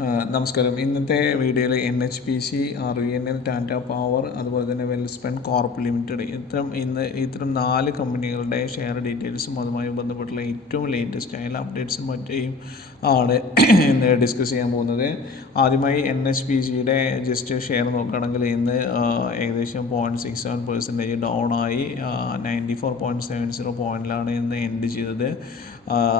നമസ്കാരം. ഇന്നത്തെ വീഡിയോയിൽ NHPC, RVNL, ടാറ്റ പവർ, അതുപോലെ തന്നെ വെൽസ്പൻ കോർപ്പ് ലിമിറ്റഡ് ഇത്തരം 4 കമ്പനികളുടെ ഷെയർ ഡീറ്റെയിൽസും അതുമായി ബന്ധപ്പെട്ടുള്ള ഏറ്റവും ലേറ്റസ്റ്റ് ആയ അപ്ഡേറ്റ്സും മറ്റേയും ആണ് ഇന്ന് ഡിസ്കസ് ചെയ്യാൻ പോകുന്നത്. ആദ്യമായി NHPCയുടെ ജസ്റ്റ് ഷെയർ നോക്കുകയാണെങ്കിൽ ഇന്ന് ഏകദേശം 0.67% ഡൗൺ ആയി 94.70 പോയിന്റിലാണ് ഇന്ന് എൻഡ് ചെയ്തത്.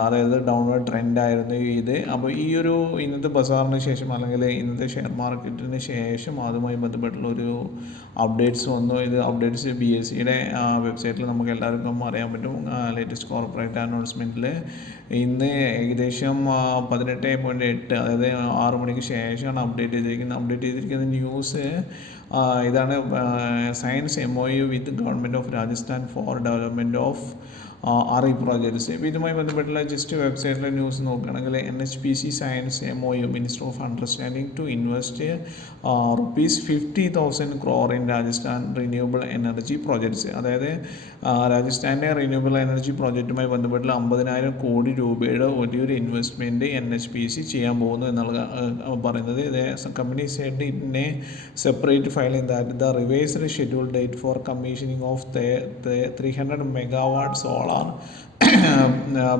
അതായത് ഡൗൺവേർഡ് ട്രെൻഡ് ആയിരുന്നു ഇത്. അപ്പോൾ ഈ ഒരു ഇന്നത്തെ ബസാറിന് ശേഷം അല്ലെങ്കിൽ ഇന്നത്തെ ഷെയർ മാർക്കറ്റിന് ശേഷം അതുമായി ബന്ധപ്പെട്ടുള്ള ഒരു അപ്ഡേറ്റ്സ് വന്നു. ഇത് അപ്ഡേറ്റ്സ് BSEയുടെ വെബ്സൈറ്റിൽ നമുക്ക് എല്ലാവർക്കും അറിയാൻ പറ്റും. ലേറ്റസ്റ്റ് കോർപ്പറേറ്റ് അനൗൺസ്മെൻറ്റിൽ ഇന്ന് ഏകദേശം 18.8, അതായത് 6 മണിക്ക് ശേഷമാണ് അപ്ഡേറ്റ് ചെയ്തിരിക്കുന്ന ന്യൂസ് ഇതാണ്. Signs MOU with government of Rajasthan for development of RE projects. ഇപ്പോൾ ഇതുമായി ബന്ധപ്പെട്ടുള്ള ജസ്റ്റ് വെബ്സൈറ്റിലെ ന്യൂസ് നോക്കുകയാണെങ്കിൽ NHPC signs MOU minister of understanding to invest ₹50,000 crore in Rajasthan renewable energy projects. അതായത് രാജസ്ഥാൻ്റെ റിന്യൂവബിൾ എനർജി പ്രോജക്റ്റുമായി ബന്ധപ്പെട്ടുള്ള 50,000 കോടി രൂപയുടെ വലിയൊരു ഇൻവെസ്റ്റ്മെൻറ്റ് NHPC ചെയ്യാൻ പോകുന്നു എന്നുള്ള പറയുന്നത്. Company said in a separate filing that the revised schedule date for commissioning of 300 megawatt solar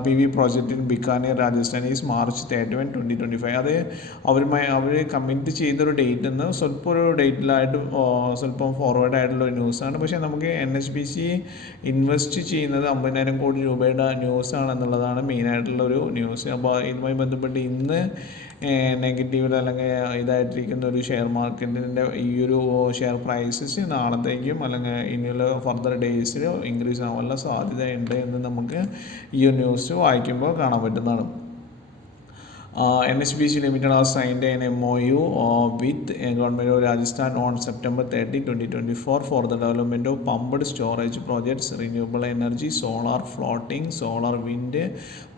PV project in Bikaner Rajasthan is March 31, 2025. അത് അവർ കമ്മിറ്റ് ചെയ്തൊരു ഡേറ്റ് എന്ന് സ്വല്പം ഒരു ഡേറ്റിലായിട്ട് സ്വല്പം ഫോർവേഡ് ആയിട്ടുള്ള ഒരു ന്യൂസാണ്. പക്ഷേ നമുക്ക് NHPC ഇൻവെസ്റ്റ് ചെയ്യുന്നത് 50,000 കോടി രൂപയുടെ ന്യൂസാണെന്നുള്ളതാണ് മെയിനായിട്ടുള്ളൊരു ന്യൂസ്. അപ്പോൾ ഇതുമായി ബന്ധപ്പെട്ട് ഇന്ന് നെഗറ്റീവിൽ അല്ലെങ്കിൽ ഇതായിട്ടിരിക്കുന്ന ഒരു ഷെയർ മാർക്കറ്റിൻ്റെ ഈ ഒരു ഷെയർ പ്രൈസസ് നാളത്തേക്കും അല്ലെങ്കിൽ ഇനിയുള്ള ഫർദർ ഡേയ്സിൽ ഇൻക്രീസ് ആവാനുള്ള സാധ്യതയുണ്ട് എന്ന് നമുക്ക് ഈ ഒരു ന്യൂസ് വായിക്കുമ്പോൾ കാണാൻ പറ്റുന്നതാണ്. NHPC Limited has signed an MOU with Government of Rajasthan on September 30, 2024 for the development of pumped storage projects, renewable energy, solar, floating, solar, wind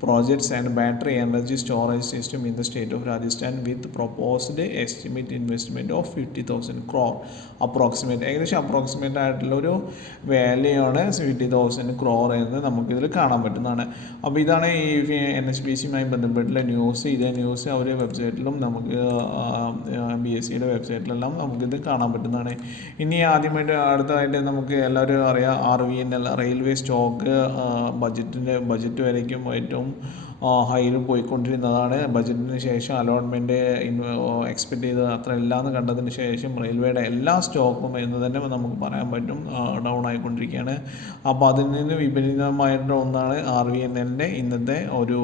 projects and battery energy storage system in the state of Rajasthan with proposed estimate investment of 50,000 crore approximate. ഏകദേശം approximate ആയിട്ടുള്ളൊരു value ആണ് 50,000 crore എന്ന് നമുക്കിതിൽ കാണാൻ പറ്റുന്നതാണ്. അപ്പോൾ ഇതാണ് ഈ NHPCയുമായി ബന്ധപ്പെട്ടുള്ള ന്യൂസ്. ഇതേ ന്യൂസ് അവരുടെ വെബ്സൈറ്റിലും നമുക്ക് BSEയുടെ വെബ്സൈറ്റിലെല്ലാം നമുക്കിത് കാണാൻ പറ്റുന്നതാണ്. ഇനി അടുത്തതായിട്ട് നമുക്ക് എല്ലാവരും അറിയാം RVNL റെയിൽവേ സ്റ്റോക്ക് ബജറ്റ് വരയ്ക്കും ഏറ്റവും ഹൈയിൽ പോയിക്കൊണ്ടിരുന്നതാണ്. ബജറ്റിന് ശേഷം അലോട്ട്മെൻറ്റ് എക്സ്പെക്റ്റ് ചെയ്തത് അത്ര ഇല്ലയെന്ന് കണ്ടതിന് ശേഷം റെയിൽവേയുടെ എല്ലാ സ്റ്റോക്കും എന്ന് തന്നെ നമുക്ക് പറയാൻ പറ്റും ഡൗൺ ആയിക്കൊണ്ടിരിക്കുകയാണ്. അപ്പോൾ അതിൽ നിന്ന് വിപരീതമായിട്ടുള്ള ഒന്നാണ് RVNLൻ്റെ ഇന്നത്തെ ഒരു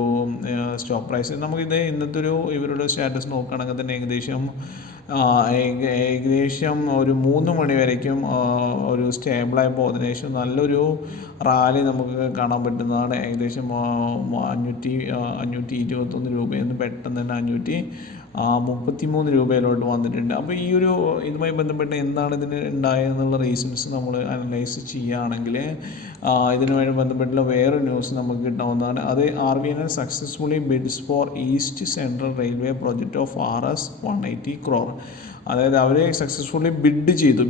സ്റ്റോക്ക് പ്രൈസ്. നമുക്കിത് ഇന്നത്തെ ഇവരുടെ സ്റ്റാറ്റസ് നോക്കുകയാണെങ്കിൽ തന്നെ ഏകദേശം ഒരു 3 മണി വരയ്ക്കും ഒരു സ്റ്റേബിളായി പോകുന്നതിന് ശേഷം നല്ലൊരു റാലി നമുക്ക് കാണാൻ പറ്റുന്നതാണ്. ഏകദേശം 521 രൂപയിൽ നിന്ന് പെട്ടെന്ന് തന്നെ 533 രൂപയിലോട്ട് വന്നിട്ടുണ്ട്. അപ്പോൾ ഇതുമായി ബന്ധപ്പെട്ട് എന്താണ് ഇതിന് ഉണ്ടായതെന്നുള്ള റീസൺസ് നമ്മൾ അനലൈസ് ചെയ്യുകയാണെങ്കിൽ ഇതിനുമായി ബന്ധപ്പെട്ടുള്ള വേറൊരു ന്യൂസ് നമുക്ക് കിട്ടാവുന്നതാണ്. അത് RVNL successfully bids for East Central Railway project of Rs 180 crore. അതായത് അവർ സക്സസ്ഫുള്ളി ബിഡ് ചെയ്തു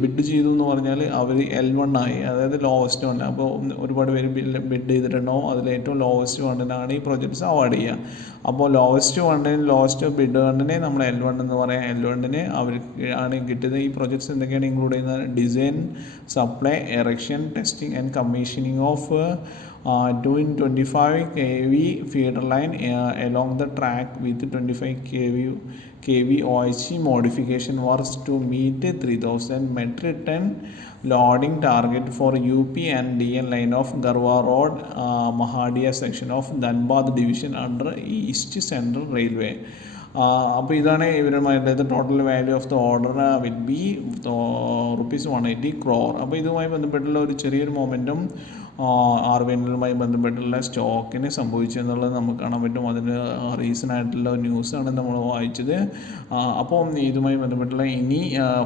എന്ന് പറഞ്ഞാൽ അവർ L1 ആയി, അതായത് ലോവസ്റ്റ് വൺ. അപ്പോൾ ഒരുപാട് പേര് ബിഡ് ചെയ്തിട്ടുണ്ടാവും. അതിൽ ഏറ്റവും ലോവസ്റ്റ് വണ്ണിനാണ് ഈ പ്രൊജക്ട്സ് അവാർഡ് ചെയ്യുക. അപ്പോൾ ലോവസ്റ്റ് ബിഡ് വണ്ണിനെ നമ്മൾ L1 എന്ന് പറയാം. L1ന് അവർ ആണ് കിട്ടിയത്. ഈ പ്രൊജക്ട്സ് എന്തൊക്കെയാണ് ഇൻക്ലൂഡ് ചെയ്യുന്നത്? Design, supply, erection, testing and commissioning of 225 kV feeder line along the track with 25 kV OHC modification works to meet 3,000 metric ton loading target for UP and DN line of Garhwa Road, Mahadia section of Dhanbad division under East Central Railway. അപ്പോൾ ഇതാണ് ഇവരുമായിട്ട് total value of the order will be ₹180 crore. അപ്പോൾ ഇതുമായി ബന്ധപ്പെട്ടുള്ള ഒരു ചെറിയൊരു മൊമെൻറ്റും RVNLുമായി ബന്ധപ്പെട്ടുള്ള സ്റ്റോക്കിന് സംഭവിച്ചെന്നുള്ളത് നമുക്ക് കാണാൻ പറ്റും. അതിന് റീസൺ ആയിട്ടുള്ള ന്യൂസാണ് നമ്മൾ വായിച്ചത്. അപ്പോൾ ഇതുമായി ബന്ധപ്പെട്ടുള്ള ഇനി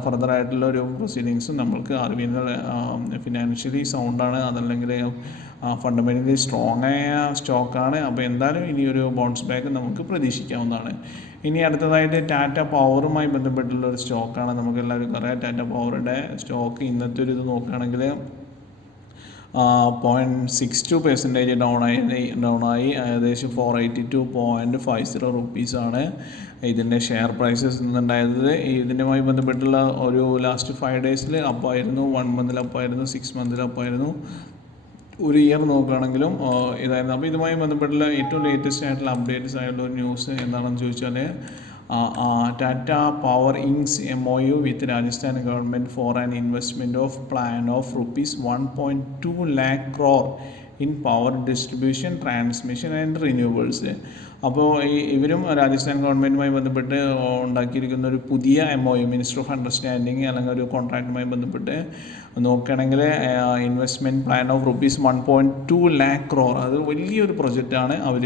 ഫർദർ ആയിട്ടുള്ള ഒരു പ്രൊസീഡിങ്സും നമ്മൾക്ക് RVNL ഫിനാൻഷ്യലി സൗണ്ടാണ്, അതല്ലെങ്കിൽ ഫണ്ടമെൻ്റലി സ്ട്രോങ് ആയ സ്റ്റോക്കാണ്. അപ്പോൾ എന്തായാലും ഇനിയൊരു ബൗൺസ് ബാക്ക് നമുക്ക് പ്രതീക്ഷിക്കാവുന്നതാണ്. ഇനി അടുത്തതായിട്ട് ടാറ്റ പവറുമായി ബന്ധപ്പെട്ടുള്ള ഒരു സ്റ്റോക്കാണ്. നമുക്ക് എല്ലാവർക്കും അറിയാം ടാറ്റ പവറുടെ സ്റ്റോക്ക് ഇന്നത്തെ ഒരു ഇത് നോക്കുകയാണെങ്കിൽ 0.62% ഡൗണായി ഏകദേശം 482.50 റുപ്പീസാണ് ഇതിൻ്റെ ഷെയർ പ്രൈസസ് ഇന്നുണ്ടായത്. ഇതിനുമായി ബന്ധപ്പെട്ടുള്ള ഒരു ലാസ്റ്റ് 5 ഡേയ്സിൽ അപ്പായിരുന്നു, 1 മന്തിൽ അപ്പായിരുന്നു, 6 മന്തിൽ അപ്പായിരുന്നു, ഒരു ഇയർ നോക്കുകയാണെങ്കിലും ഇതായിരുന്നു. അപ്പോൾ ഇതുമായി ബന്ധപ്പെട്ടുള്ള ഏറ്റവും ലേറ്റസ്റ്റ് ആയിട്ടുള്ള അപ്ഡേറ്റ്സ് ആയിട്ടുള്ള ഒരു ന്യൂസ് എന്താണെന്ന് ചോദിച്ചാൽ Tata power signs MOU with Rajasthan government for an investment of plan of ₹1.2 lakh crore in power distribution, transmission and renewables. അപ്പോൾ ഇവരും രാജസ്ഥാൻ ഗവൺമെൻറ്റുമായി ബന്ധപ്പെട്ട് ഉണ്ടാക്കിയിരിക്കുന്ന ഒരു പുതിയ MOU, മിനിസ്റ്റർ ഓഫ് അണ്ടർസ്റ്റാൻഡിങ് അല്ലെങ്കിൽ ഒരു കോൺട്രാക്റ്റുമായി ബന്ധപ്പെട്ട് നോക്കുകയാണെങ്കിൽ investment plan of ₹1.2 lakh crore, അത് വലിയൊരു പ്രൊജക്റ്റാണ് അവർ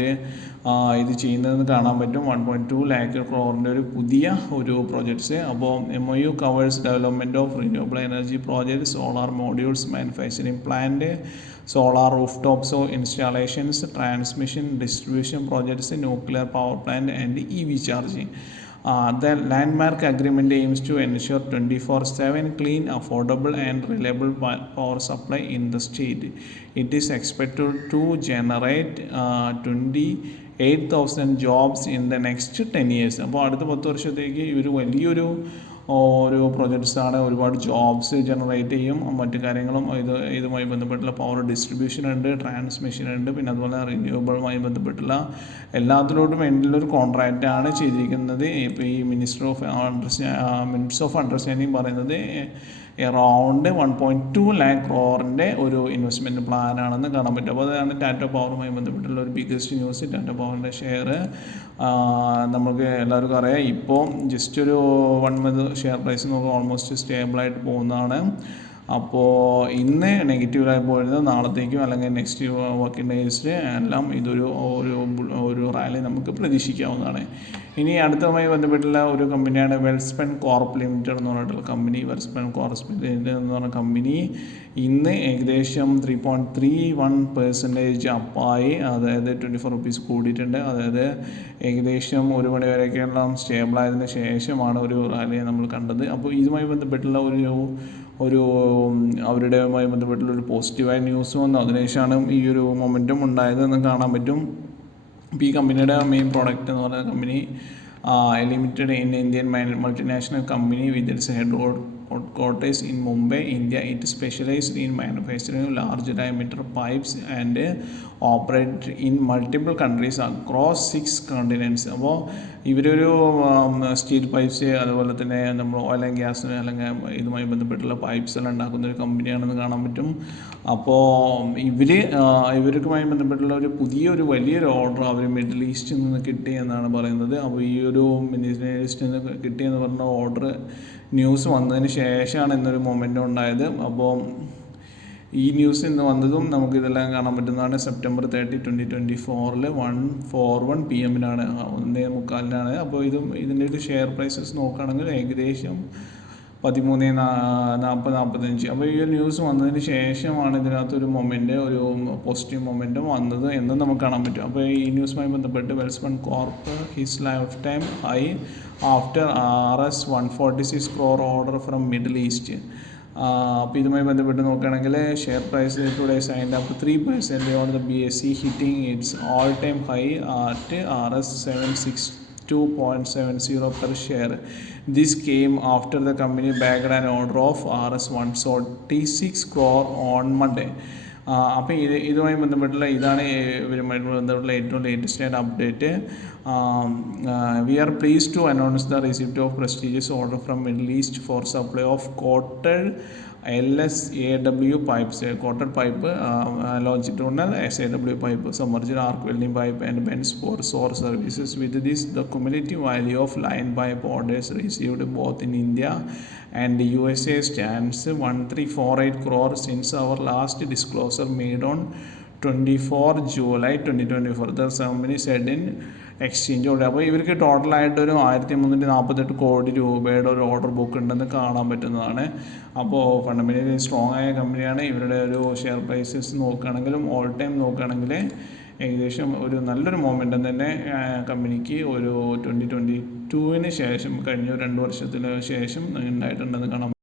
ഇത് ചെയ്യുന്നതെന്ന് കാണാൻ പറ്റും. 1.2 lakh crore ഒരു പുതിയ ഒരു പ്രൊജക്ട്സ്. അപ്പോൾ MOU covers development of renewable energy project, solar modules manufacturing plant, solar rooftops installations, transmission distribution projects, nuclear power plant and EV charging. The landmark agreement aims to ensure 24/7 clean, affordable and reliable power supply in the state. It is expected to generate 28,000 jobs in the next 10 years. അപ്പോൾ അടുത്ത 10 വർഷത്തേക്ക് ഇവർ വലിയൊരു പ്രൊജക്ട്സാണ്, ഒരുപാട് jobs generate ചെയ്യും. മറ്റു കാര്യങ്ങളും ഇതുമായി ബന്ധപ്പെട്ടുള്ള പവർ ഡിസ്ട്രിബ്യൂഷൻ ഉണ്ട്, ട്രാൻസ്മിഷൻ ഉണ്ട്, പിന്നെ അതുപോലെ റിന്യൂവബിളുമായി ബന്ധപ്പെട്ടുള്ള എല്ലാത്തിലോട്ടും വേണ്ടിയുള്ളൊരു കോൺട്രാക്റ്റാണ് ചെയ്തിരിക്കുന്നത്. ഇപ്പോൾ ഈ മിനിസ്റ്റർ ഓഫ് അണ്ടർസ്റ്റാൻഡിങ് പറയുന്നത് അറൗണ്ട് 1.2 lakh crore ഒരു ഇൻവെസ്റ്റ്മെൻറ്റ് പ്ലാനാണെന്ന് കാണാൻ പറ്റും. അപ്പോൾ അതാണ് ടാറ്റ പവറുമായി ബന്ധപ്പെട്ടുള്ള ഒരു ബിഗ്ഗസ്റ്റ് ന്യൂസ്. ടാറ്റ പവറിൻ്റെ ഷെയർ നമുക്ക് എല്ലാവർക്കും അറിയാം, ഇപ്പോൾ ജസ്റ്റ് ഒരു 1 മന്ത് ഷെയർ പ്രൈസ് നോക്കുക ഓൾമോസ്റ്റ് സ്റ്റേബിളായിട്ട് പോകുന്നതാണ്. അപ്പോൾ ഇന്ന് നെഗറ്റീവായി പോയിരുന്നത് നാളത്തേക്കും അല്ലെങ്കിൽ നെക്സ്റ്റ് വർക്കിംഗ് ഡേയ്സിൽ എല്ലാം ഒരു റാലി നമുക്ക് പ്രതീക്ഷിക്കാവുന്നതാണ്. ഇനി അടുത്തതുമായി ബന്ധപ്പെട്ടുള്ള ഒരു കമ്പനിയാണ് വെൽസ്പൺ കോർപ്പ് ലിമിറ്റഡ് എന്ന് പറഞ്ഞിട്ടുള്ള കമ്പനി. വെൽസ്പൺ കോർപ്പ് ലിമിറ്റഡ് എന്ന് പറഞ്ഞ കമ്പനി ഇന്ന് ഏകദേശം 3.31% അപ്പായി, അതായത് 24 റുപ്പീസ് കൂടിയിട്ടുണ്ട്. അതായത് ഏകദേശം 1 മണി വരെയൊക്കെയെല്ലാം സ്റ്റേബിളായതിനു ശേഷമാണ് ഒരു റാലി നമ്മൾ കണ്ടത്. അപ്പോൾ ഇതുമായി ബന്ധപ്പെട്ടുള്ള അവരുടെയുമായി ബന്ധപ്പെട്ടുള്ള ഒരു പോസിറ്റീവായ ന്യൂസ് വന്നു. അതിനുശേഷമാണ് ഈ ഒരു മൊമെൻറ്റം ഉണ്ടായതെന്ന് കാണാൻ പറ്റും. ഇപ്പോൾ ഈ കമ്പനിയുടെ മെയിൻ പ്രോഡക്റ്റ് എന്ന് പറയുന്ന company limited in Indian multinational company with its headquarters in Mumbai, India. It specialized in manufacturing large diameter pipes and operate in multiple countries across 6 continents. അപ്പോൾ ഇവരൊരു സ്റ്റീൽ പൈപ്പ്സ്, അതുപോലെ തന്നെ നമ്മൾ ഓയിൽ ആൻഡ് ഗ്യാസ് അല്ലെങ്കിൽ ഇതുമായി ബന്ധപ്പെട്ടുള്ള pipes എല്ലാം ഉണ്ടാക്കുന്ന ഒരു കമ്പനിയാണെന്ന് കാണാൻ പറ്റും. അപ്പോൾ ഇവർക്കുമായി ബന്ധപ്പെട്ടുള്ള ഒരു വലിയൊരു ഓർഡർ അവർ മിഡിൽ ഈസ്റ്റിൽ നിന്ന് കിട്ടി എന്നാണ് പറയുന്നത്. അപ്പോൾ ഈ ഒരു മിഡിൽ ഈസ്റ്റിൽ നിന്ന് കിട്ടിയെന്ന് പറഞ്ഞ ഓർഡർ ന്യൂസ് വന്നതിന് ശേഷമാണ് ഇന്നൊരു മൊമെൻറ്റം ഉണ്ടായത്. അപ്പോൾ ഈ ന്യൂസ് ഇന്ന് വന്നതും നമുക്കിതെല്ലാം കാണാൻ പറ്റുന്നതാണ്. September 30, 2024 1:41 PM 1:45. അപ്പോൾ ഇതിൻ്റെ ഒരു ഷെയർ പ്രൈസസ് നോക്കുകയാണെങ്കിൽ ഏകദേശം 13.40-45. അപ്പോൾ ഈ ഒരു ന്യൂസ് വന്നതിന് ശേഷമാണ് ഇതിനകത്തൊരു ഒരു പോസിറ്റീവ് മൊമെൻറ്റം വന്നത് എന്ന് നമുക്ക് കാണാൻ പറ്റും. അപ്പോൾ ഈ ന്യൂസുമായി ബന്ധപ്പെട്ട് Welspun corp hits life time high after $146 crore order from Middle East. അപ്പോൾ ഇതുമായി ബന്ധപ്പെട്ട് നോക്കുകയാണെങ്കിൽ share price today signed up 3% on the BSE, hitting its all time high at $762.70 per share. This came after the company bagged an order of $146 crore on Monday. അപ്പോൾ ഇതുമായി ബന്ധപ്പെട്ടുള്ള ഇതാണ് ഇവരുമായി ബന്ധപ്പെട്ടുള്ള ഏറ്റവും ലേറ്റസ്റ്റ് ആയിട്ട് update. We are pleased to announce the receipt of prestigious order from Middle East for supply of coated LSAW pipes, coated pipe, longitudinal SAW pipe, submerged arc welding pipe and bends for SOR services. With this, the cumulative value of line pipe orders received both in India and the USA stands 1348 crore since our last disclosure made on 24 July 2024. The company said in എക്സ്ചേഞ്ചോടെ. അപ്പോൾ ഇവർക്ക് ടോട്ടലായിട്ടൊരു 1348 കോടി രൂപയുടെ ഒരു order book ഉണ്ടെന്ന് കാണാൻ പറ്റുന്നതാണ്. അപ്പോൾ fundamentally strong ആയ കമ്പനിയാണ്. ഇവരുടെ ഒരു ഷെയർ പ്രൈസസ് നോക്കുകയാണെങ്കിലും ഓൾ ടൈം നോക്കുകയാണെങ്കിൽ ഏകദേശം ഒരു നല്ലൊരു മൊമെൻറ്റം തന്നെ കമ്പനിക്ക് ഒരു 2022 ശേഷം കഴിഞ്ഞ 2 വർഷത്തിന് ശേഷം ഉണ്ടായിട്ടുണ്ടെന്ന് കാണാം.